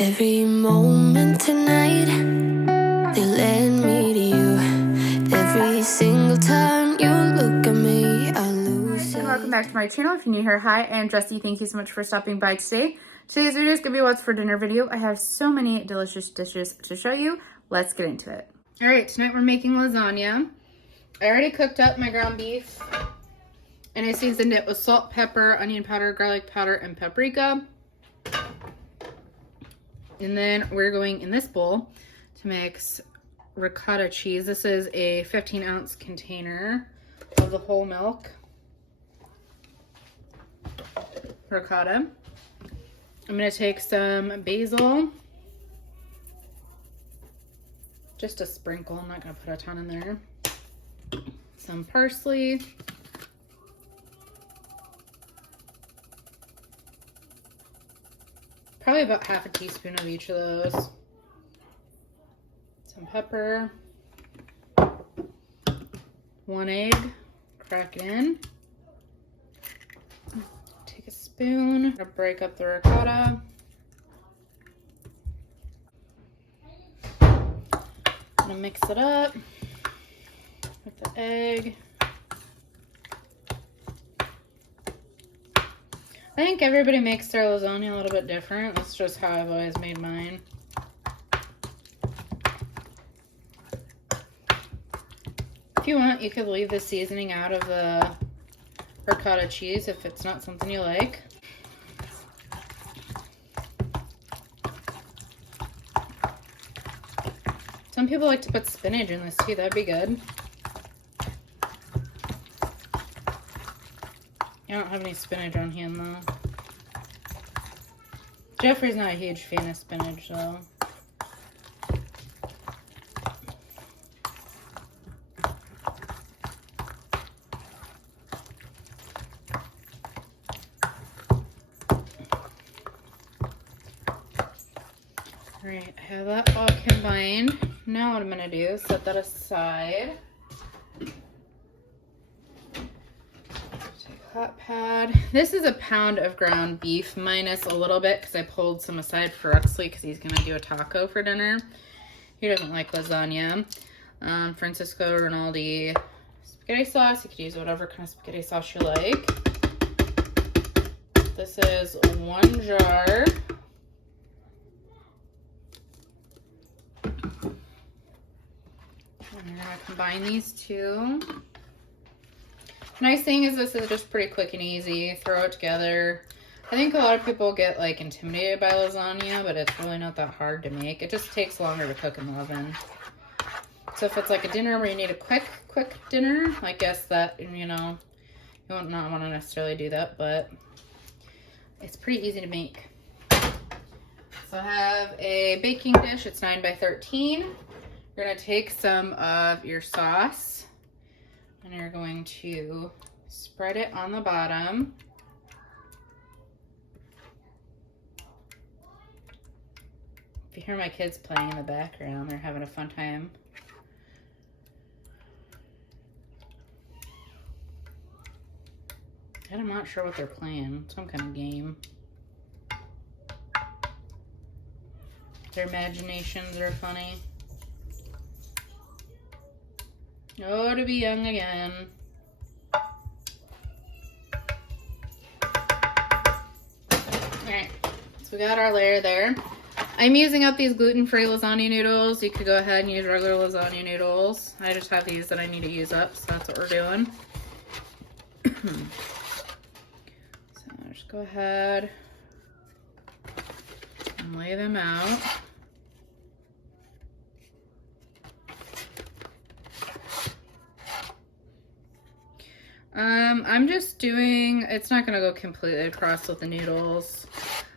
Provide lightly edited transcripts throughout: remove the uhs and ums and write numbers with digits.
Every moment tonight, they led me to you. Every single time you look at me, I lose. And welcome back to my channel. If you're new here, hi, I am Jessie. Thank you so much for stopping by today. Today's video is going to be a what's for dinner video. I have so many delicious dishes to show you. Let's get into it. All right, tonight we're making lasagna. I already cooked up my ground beef, and I seasoned it with salt, pepper, onion powder, garlic powder, and paprika. And then we're going in this bowl to mix ricotta cheese. This is a 15-ounce container of the whole milk ricotta. I'm going to take some basil, just a sprinkle. I'm not going to put a ton in there. Some parsley. Probably about half a teaspoon of each of those. Some pepper. 1 egg. Crack it in. Take a spoon. Break up the ricotta. I'm gonna mix it up with the egg. I think everybody makes their lasagna a little bit different. That's just how I've always made mine. If you want, you could leave the seasoning out of the ricotta cheese if it's not something you like. Some people like to put spinach in this too. That'd be good. I don't have any spinach on hand though. Jeffrey's not a huge fan of spinach though. Alright, I have that all combined. Now what I'm going to do is set that aside. Hot pad. This is a pound of ground beef minus a little bit because I pulled some aside for Ruxley because he's going to do a taco for dinner. He doesn't like lasagna. Francisco Rinaldi spaghetti sauce. You could use whatever kind of spaghetti sauce you like. This is 1 jar. And we're going to combine these two. Nice thing is this is just pretty quick and easy. Throw it together. I think a lot of people get like intimidated by lasagna, but it's really not that hard to make. It just takes longer to cook in the oven. So if it's like a dinner where you need a quick dinner, I guess that, you know, you won't not want to necessarily do that, but it's pretty easy to make. So I have a baking dish. It's 9 by 13. You're going to take some of your sauce. And you're going to spread it on the bottom. If you hear my kids playing in the background, they're having a fun time. And I'm not sure what they're playing. Some kind of game. Their imaginations are funny. Oh, to be young again. Alright, so we got our layer there. I'm using up these gluten-free lasagna noodles. You could go ahead and use regular lasagna noodles. I just have these that I need to use up, so that's what we're doing. So just go ahead and lay them out. I'm just doing, it's not going to go completely across with the noodles.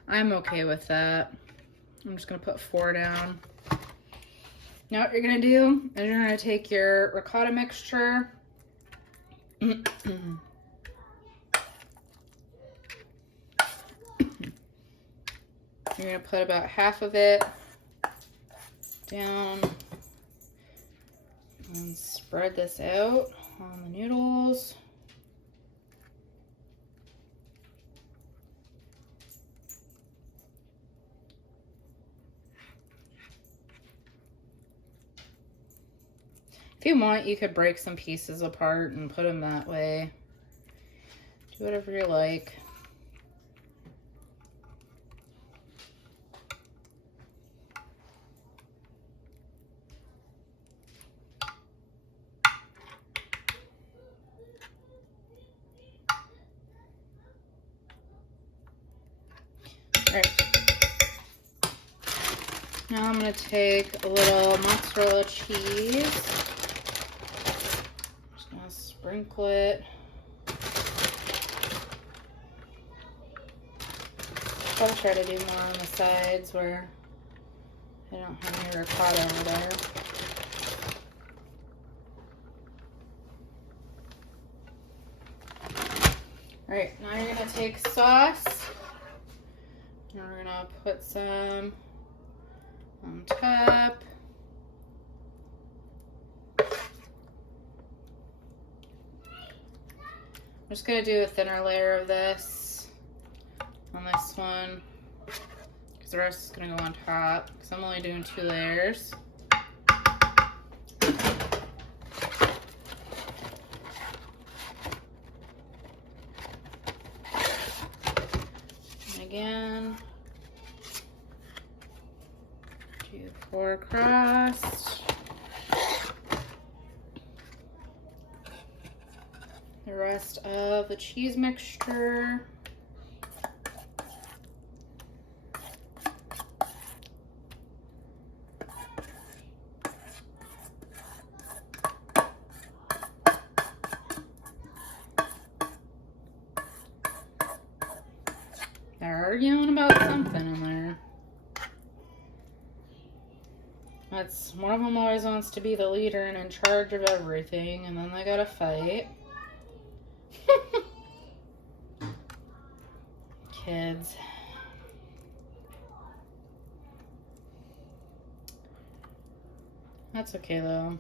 I'm okay with that. I'm just going to put 4 down. Now what you're going to do is you're going to take your ricotta mixture. You're going to put about half of it down and spread this out on the noodles. If you want, you could break some pieces apart and put them that way. Do whatever you like. All right. Now I'm going to take a little mozzarella cheese. Just going to sprinkle it. I'll try to do more on the sides where I don't have any ricotta over there. All right, now you're going to take sauce. And we're going to put some on top. I'm just going to do a thinner layer of this on this one, because the rest is going to go on top, because I'm only doing 2 layers. And again, do 4 across. The rest of the cheese mixture. They're arguing about something in there. That's one of them always wants to be the leader and in charge of everything, and then they gotta fight. Kids. That's okay though.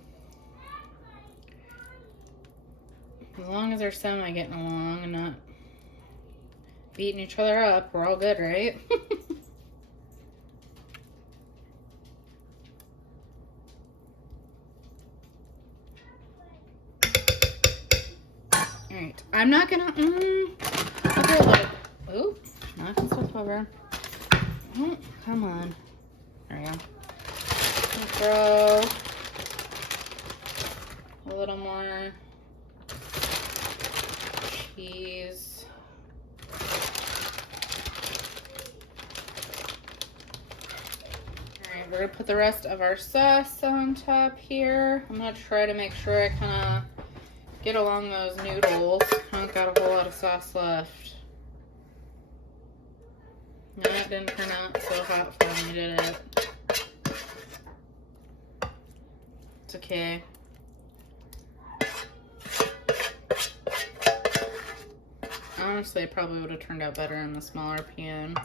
As long as they're semi getting along and not beating each other up, we're all good, right? Alright, I'm not gonna, okay, look. Oop, knocking stuff over. Oh, come on. There we go. Throw a little more cheese. Alright, we're gonna put the rest of our sauce on top here. I'm gonna try to make sure I kind of get along those noodles. I don't got a whole lot of sauce left. No, that didn't turn out so hot for me, did it? It's okay. Honestly, it probably would have turned out better in the smaller pan.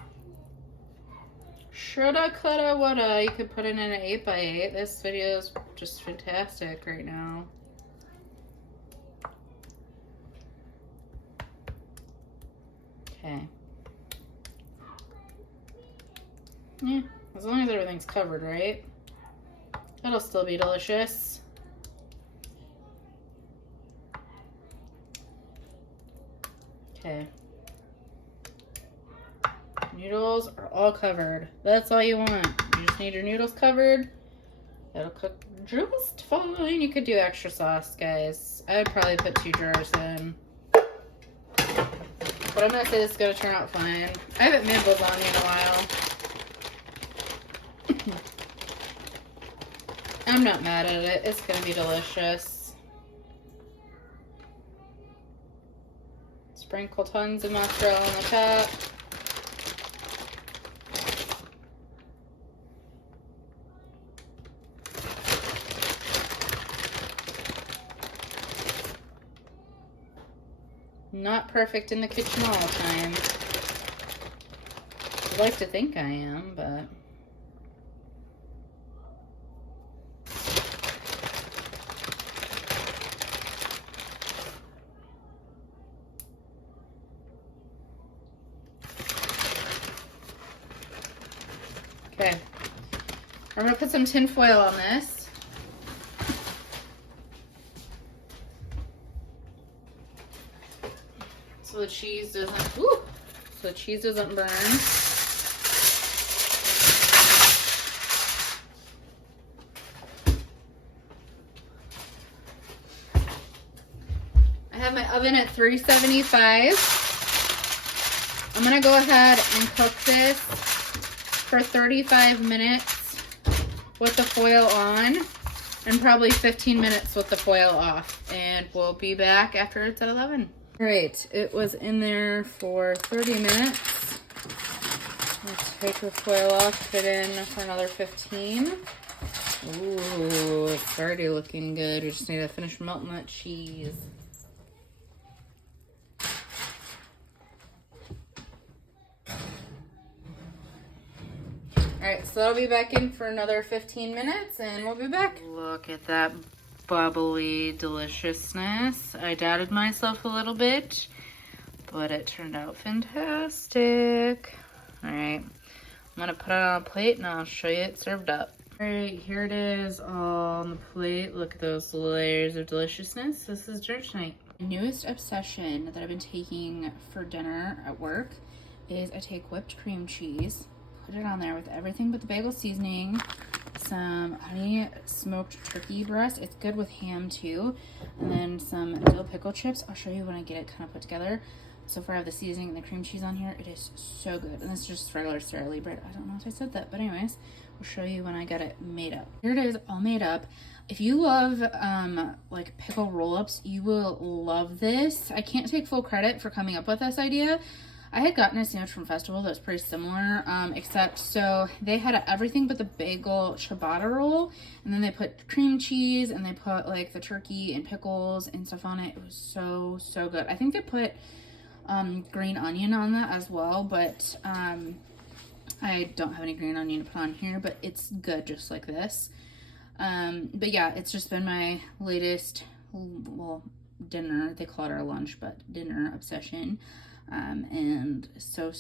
Shoulda, coulda, woulda. You could put it in an 8x8. This video is just fantastic right now. Okay. Yeah, as long as everything's covered, right? It'll still be delicious. Okay. Noodles are all covered. That's all you want. You just need your noodles covered. It'll cook just fine. You could do extra sauce, guys. I would probably put 2 jars in. But I'm gonna say this is gonna turn out fine. I haven't made lasagna in a while. I'm not mad at it. It's gonna be delicious. Sprinkle tons of mozzarella on the top. Not perfect in the kitchen all the time. I'd like to think I am, but... Okay. I'm going to put some tin foil on this. so the cheese doesn't, ooh, so the cheese doesn't burn. I have my oven at 375. I'm gonna go ahead and cook this for 35 minutes with the foil on and probably 15 minutes with the foil off. And we'll be back after it's at 11. All right, it was in there for 30 minutes. Let's take the foil off, put it in for another 15. Ooh, it's already looking good. We just need to finish melting that cheese. Alright, so that'll be back in for another 15 minutes and we'll be back. Look at that bubbly deliciousness. I doubted myself a little bit, but it turned out fantastic. Alright, I'm gonna put it on a plate and I'll show you it served up. Alright, here it is all on the plate. Look at those layers of deliciousness. This is dinner tonight. My newest obsession that I've been taking for dinner at work is I take whipped cream cheese, put it on there with everything but the bagel seasoning, some honey smoked turkey breast. It's good with ham too. And then some dill pickle chips. I'll show you when I get it kind of put together. So far I have the seasoning and the cream cheese on here. It is so good. And this is just regular Sara Lee bread. I don't know if I said that, but anyways, I'll show you when I get it made up. Here it is, all made up. If you love like pickle roll-ups, you will love this. I can't take full credit for coming up with this idea. I had gotten a sandwich from Festival that was pretty similar, except so they had everything but the bagel ciabatta roll, and then they put cream cheese and they put like the turkey and pickles and stuff on it. It was so, so good. I think they put green onion on that as well, but I don't have any green onion to put on here, but it's good just like this. But yeah, it's just been my latest, well, dinner. They call it our lunch, but dinner obsession. And so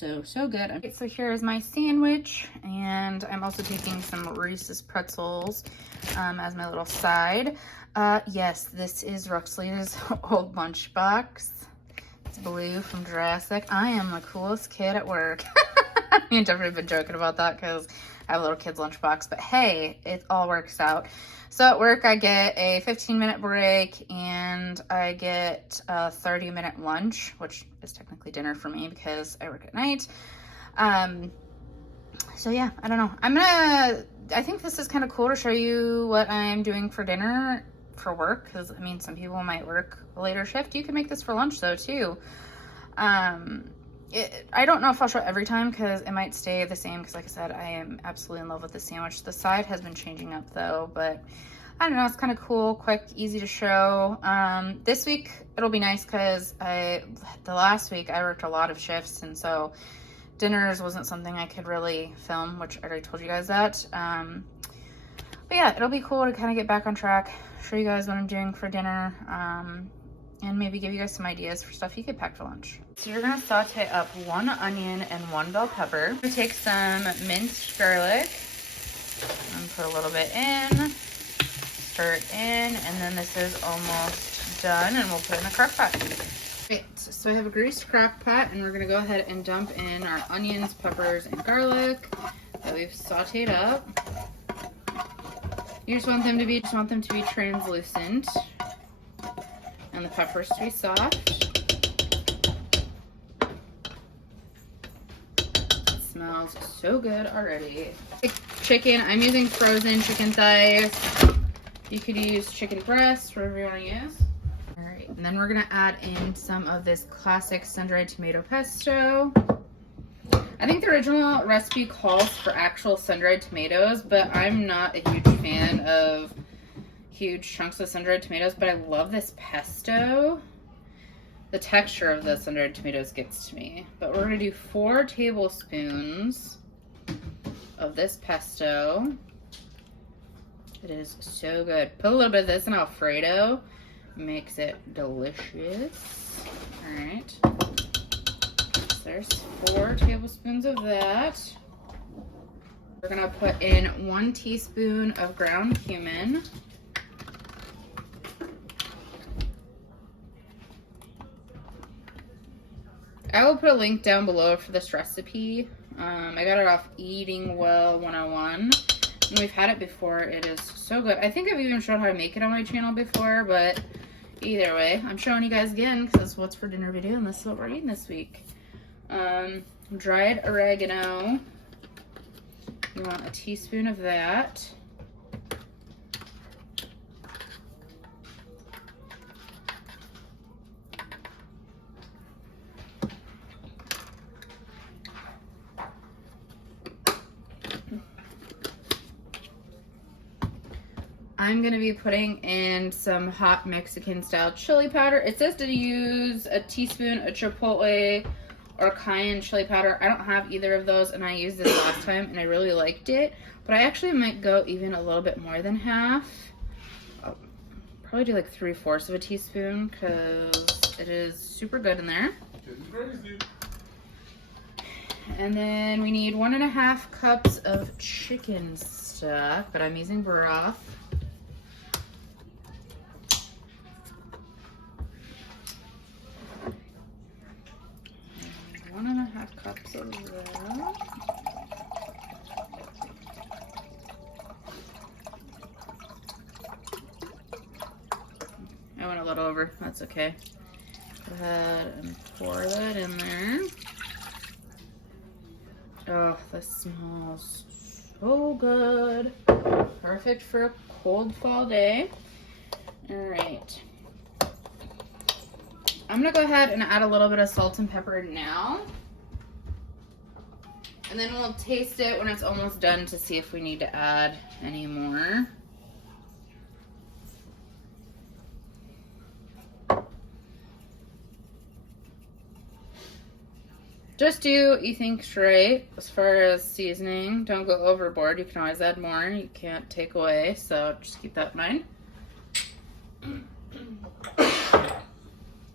good. Okay, so here's my sandwich, and I'm also taking some Reese's pretzels as my little side. Yes, this is Ruxley's old lunchbox. It's blue from Jurassic. I am the coolest kid at work. Me and Jeffrey have been joking about that because I have a little kid's lunchbox, but hey, it all works out. So at work, I get a 15-minute break and I get a 30-minute lunch, which is technically dinner for me because I work at night. So yeah, I don't know. I think this is kind of cool to show you what I'm doing for dinner for work, because I mean, some people might work a later shift. You can make this for lunch though too. I don't know if I'll show it every time because it might stay the same, because like I said, I am absolutely in love with the sandwich. The side has been changing up though, but I don't know, it's kind of cool, quick, easy to show. This week it'll be nice because the last week I worked a lot of shifts, and so dinners wasn't something I could really film, which I already told you guys that. But yeah, it'll be cool to kind of get back on track, show you guys what I'm doing for dinner, and maybe give you guys some ideas for stuff you could pack for lunch. So you're gonna saute up 1 onion and 1 bell pepper. I'm gonna take some minced garlic and put a little bit in, stir it in, and then this is almost done, and we'll put it in the crock pot. Right, so I have a greased crock pot, and we're gonna go ahead and dump in our onions, peppers, and garlic that we've sauteed up. You just want them to be translucent, and the peppers to be soft. It smells so good already. Chicken, I'm using frozen chicken thighs. You could use chicken breast, whatever you want to use. All right, and then we're gonna add in some of this classic sun-dried tomato pesto. I think the original recipe calls for actual sun-dried tomatoes, but I'm not a huge fan of huge chunks of sun-dried tomatoes, but I love this pesto. The texture of the sun-dried tomatoes gets to me. But we're gonna do 4 tablespoons of this pesto. It is so good. Put a little bit of this in Alfredo. Makes it delicious. All right. So there's 4 tablespoons of that. We're gonna put in 1 teaspoon of ground cumin. I will put a link down below for this recipe. I got it off Eating Well 101. And we've had it before. It is so good. I think I've even shown how to make it on my channel before, but either way, I'm showing you guys again because what's for dinner video, and this is what we're eating this week. Dried oregano. You want a teaspoon of that. I'm going to be putting in some hot Mexican style chili powder. It says to use a teaspoon of chipotle or cayenne chili powder. I don't have either of those, and I used this last time and I really liked it, but I actually might go even a little bit more than half. I'll probably do like 3/4 of a teaspoon because it is super good in there. And then we need 1.5 cups of chicken stock, but I'm using broth. 1.5 cups of that. I went a little over, that's okay. Go ahead and pour that in there. Oh, this smells so good. Perfect for a cold fall day. All right. I'm gonna go ahead and add a little bit of salt and pepper now. And then we'll taste it when it's almost done to see if we need to add any more. Just do what you think's right as far as seasoning. Don't go overboard. You can always add more. You can't take away, so just keep that in mind.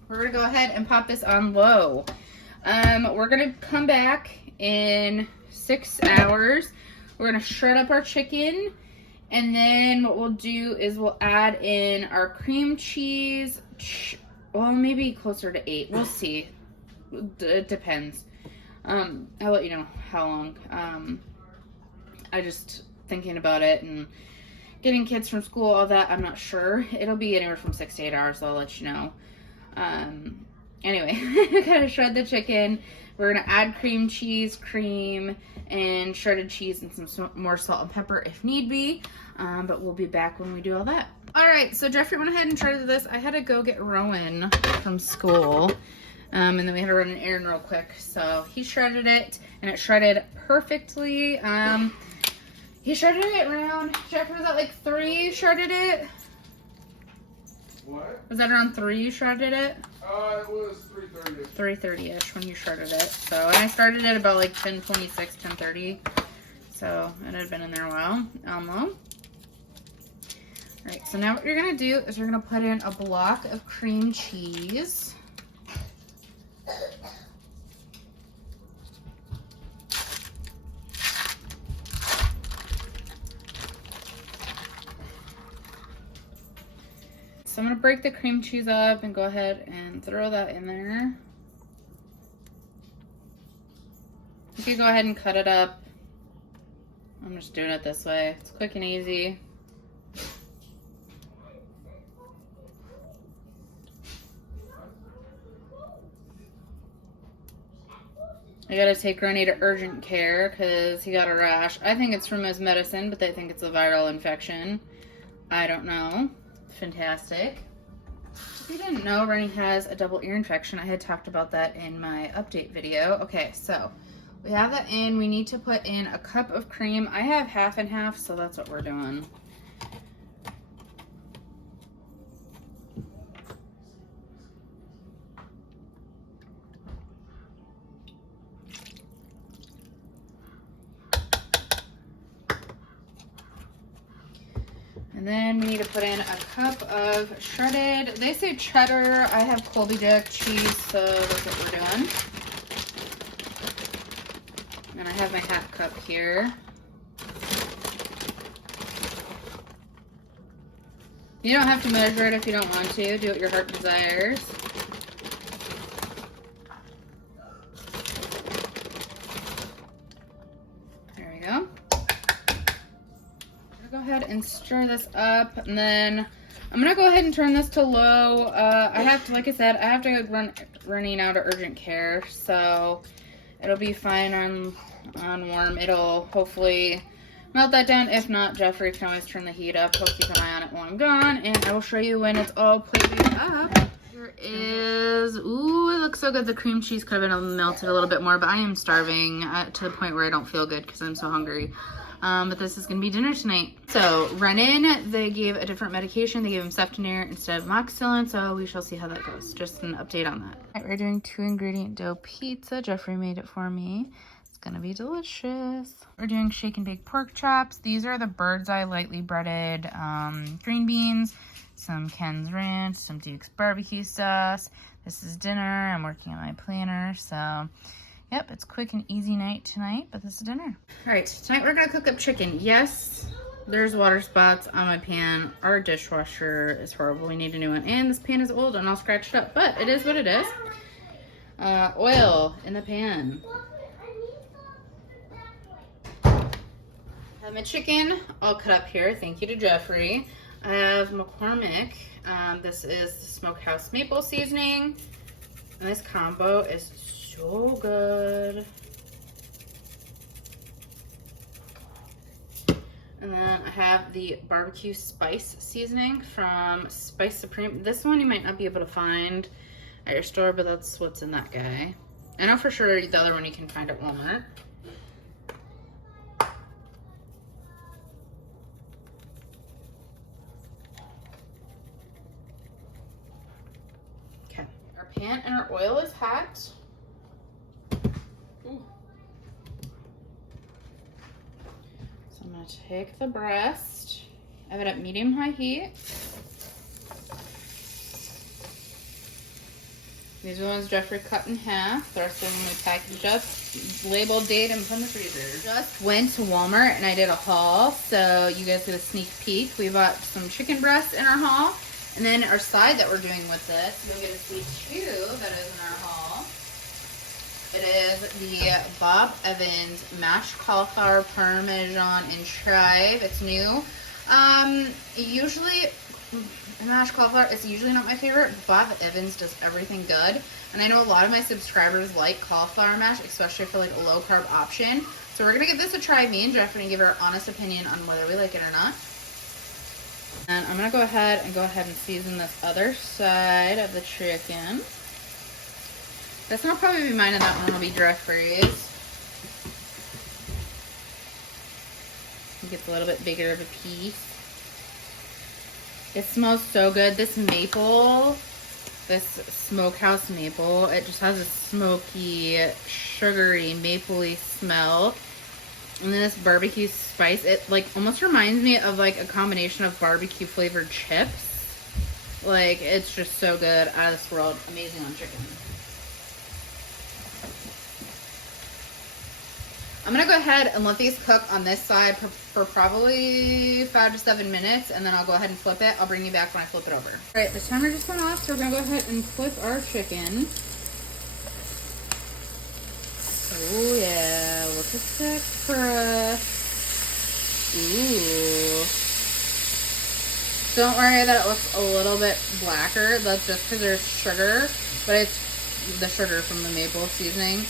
We're gonna go ahead and pop this on low. We're gonna come back in 6 hours. We're gonna shred up our chicken, and then what we'll do is we'll add in our cream cheese. Well, maybe closer to 8. We'll see. It depends. I'll let you know how long. I just thinking about it and getting kids from school, all that, I'm not sure. It'll be anywhere from 6 to 8 hours, so I'll let you know. Anyway, we're gonna shred the chicken. We're gonna add cream cheese, cream, and shredded cheese and some more salt and pepper if need be. But we'll be back when we do all that. All right, so Jeffrey went ahead and shredded this. I had to go get Rowan from school. And then we had to run an errand real quick. So he shredded it, and it shredded perfectly. He shredded it around, Jeffrey, was that like 3 you shredded it? What? Was that around 3 you shredded it? It was 3:30. 3:30ish when you shredded it. So, and I started it about like 10:26, 10:30. So, it had been in there a while. Alright, so now what you're going to do is you're going to put in a block of cream cheese. So I'm going to break the cream cheese up and go ahead and throw that in there. You can go ahead and cut it up. I'm just doing it this way. It's quick and easy. I gotta take Rennie to urgent care because he got a rash. I think it's from his medicine, but they think it's a viral infection. I don't know. Fantastic. If you didn't know, Rennie has a double ear infection. I had talked about that in my update video. Okay, so we have that in. We need to put in a cup of cream. I have half and half, so that's what we're doing. And then we need to put in a cup of shredded, they say cheddar. I have Colby Jack cheese, so that's what we're doing. And I have my half cup here. You don't have to measure it if you don't want to. Do what your heart desires. Go ahead and stir this up, and then I'm gonna go ahead and turn this to low. I have to, like I said, I have to running out of urgent care, so it'll be fine on warm. It'll hopefully melt that down. If not, Jeffrey can always turn the heat up. He'll keep an eye on it while I'm gone, and I will show you when it's all plated up. Here is, ooh, it looks so good. The cream cheese could have been melted a little bit more, but I am starving to the point where I don't feel good because I'm so hungry. But this is gonna be dinner tonight. So Renan, they gave a different medication. They gave him Ceftonir instead of amoxicillin, so we shall see how that goes. Just an update on that. All right, we're doing 2-ingredient dough pizza. Jeffrey made it for me. It's gonna be delicious. We're doing shake and bake pork chops. These are the Bird's Eye lightly breaded green beans, some Ken's Ranch, some Duke's barbecue sauce. This is dinner. I'm working on my planner, so yep, it's quick and easy night tonight, but this is dinner. All right, tonight we're gonna cook up chicken. Yes, there's water spots on my pan. Our dishwasher is horrible. We need a new one. And this pan is old and all scratched up, but it is what it is. Oil in the pan. I have my chicken all cut up here. Thank you to Jeffrey. I have McCormick. This is the smokehouse maple seasoning. And this combo is so good. And then I have the barbecue spice seasoning from Spice Supreme. This one you might not be able to find at your store, but that's what's in that guy. I know for sure the other one you can find at Walmart. Okay, our pan and our oil is hot. Ooh. So I'm gonna take the breast, I have it at medium-high heat. These are the ones Jeffrey cut in half. The rest of them we packaged up, labeled, date, and put in the freezer. Just went to Walmart and I did a haul, so you guys get a sneak peek. We bought some chicken breasts in our haul, and then our side that we're doing with this, you'll get to see too, that is in our haul. It is the Bob Evans mashed cauliflower parmesan and chive. It's new. Usually mashed cauliflower is usually not my favorite. Bob Evans does everything good, and I know a lot of my subscribers like cauliflower mash, especially for like a low carb option. So we're gonna give this a try. Me and Jeff are gonna give our honest opinion on whether we like it or not. And I'm gonna go ahead and season this other side of the chicken. This one will probably be mine, and that one will be Jeffrey's. It gets a little bit bigger of a piece. It smells so good. This maple, this smokehouse maple, it just has a smoky, sugary, mapley smell. And then this barbecue spice, it like almost reminds me of like a combination of barbecue flavored chips. Like, it's just so good. Out of this world. Amazing on chicken. I'm gonna go ahead and let these cook on this side for probably 5 to 7 minutes, and then I'll go ahead and flip it. I'll bring you back when I flip it over. All right, the timer just went off, so we're gonna go ahead and flip our chicken. Oh yeah, look at that crust. Ooh. Don't worry that it looks a little bit blacker. That's just because there's sugar, but it's the sugar from the maple seasoning.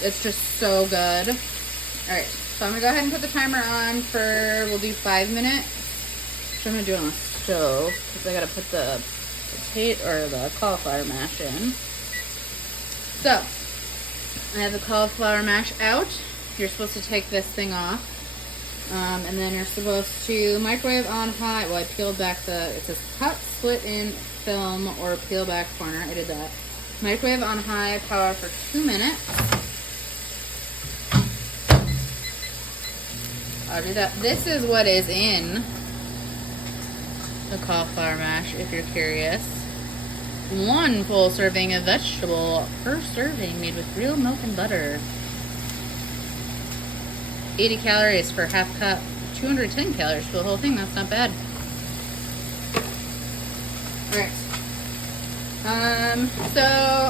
It's just so good. All right, so I'm gonna go ahead and put the timer on for, we'll do 5 minutes. So I'm gonna do it on the stove because I gotta put the potato or the cauliflower mash in. So I have the cauliflower mash out. You're supposed to take this thing off, and then you're supposed to microwave on high. Well, I peeled back it says cut, split in film, or peel back corner. I did that. Microwave on high power for 2 minutes. I'll do that. This is what is in the cauliflower mash, if you're curious. 1 full serving of vegetable per serving, made with real milk and butter. 80 calories for half cup. 210 calories for the whole thing. That's not bad. Alright. So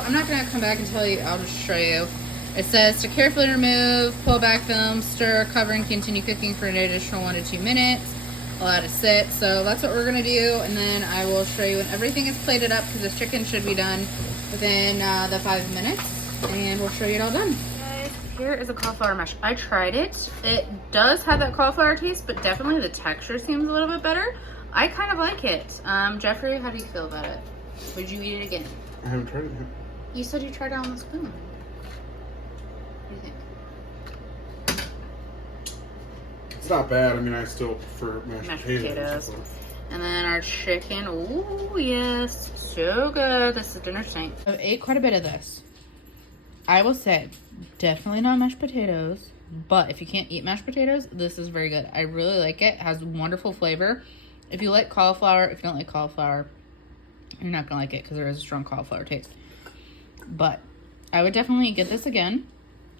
I'm not going to come back and tell you. I'll just show you. It says to carefully remove, pull back film, stir, cover, and continue cooking for an additional 1 to 2 minutes. let it sit. So that's what we're gonna do, and then I will show you when everything is plated up, because this chicken should be done within the 5 minutes, and we'll show you it all done. Guys, here is a cauliflower mash. I tried it. It does have that cauliflower taste, but definitely the texture seems a little bit better. I kind of like it. Jeffrey, how do you feel about it? Would you eat it again? I haven't tried it yet. You said you tried it on the spoon. What do you think? It's not bad. I mean, I still prefer mashed potatoes. And then our chicken. Ooh, yes. So good. This is dinner tonight. I've ate quite a bit of this. I will say, definitely not mashed potatoes. But if you can't eat mashed potatoes, this is very good. I really like it. It has wonderful flavor. If you like cauliflower, if you don't like cauliflower, you're not going to like it because there is a strong cauliflower taste. But I would definitely get this again.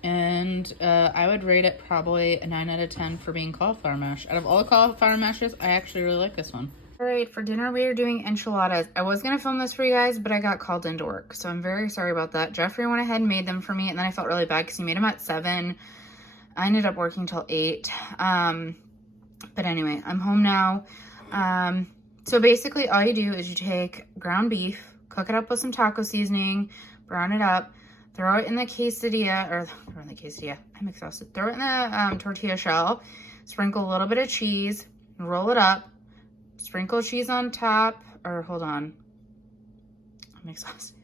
And I would rate it probably a 9 out of 10 for being cauliflower mash. Out of all the cauliflower mashes, I actually really like this one. All right, for dinner we are doing enchiladas. I was going to film this for you guys, but I got called into work. So I'm very sorry about that. Jeffrey went ahead and made them for me, and then I felt really bad because he made them at 7. I ended up working till 8. But anyway, I'm home now. So basically all you do is you take ground beef, cook it up with some taco seasoning, brown it up, throw it in the quesadilla, I'm exhausted. Throw it in the tortilla shell, sprinkle a little bit of cheese, roll it up, sprinkle cheese on top, or hold on, I'm exhausted.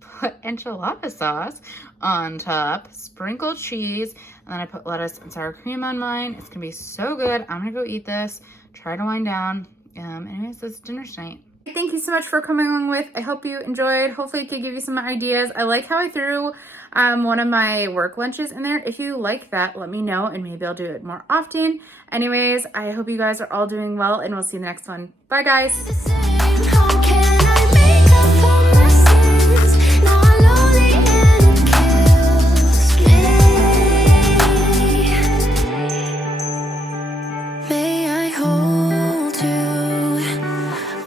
Put enchilada sauce on top, sprinkle cheese, and then I put lettuce and sour cream on mine. It's gonna be so good. I'm gonna go eat this, try to wind down. Anyways, that's dinner tonight. Thank you so much for coming along with. I hope you enjoyed. Hopefully it could give you some ideas. I like how I threw one of my work lunches in there. If you like that, let me know and maybe I'll do it more often. Anyways, I hope you guys are all doing well and we'll see you in the next one. Bye guys.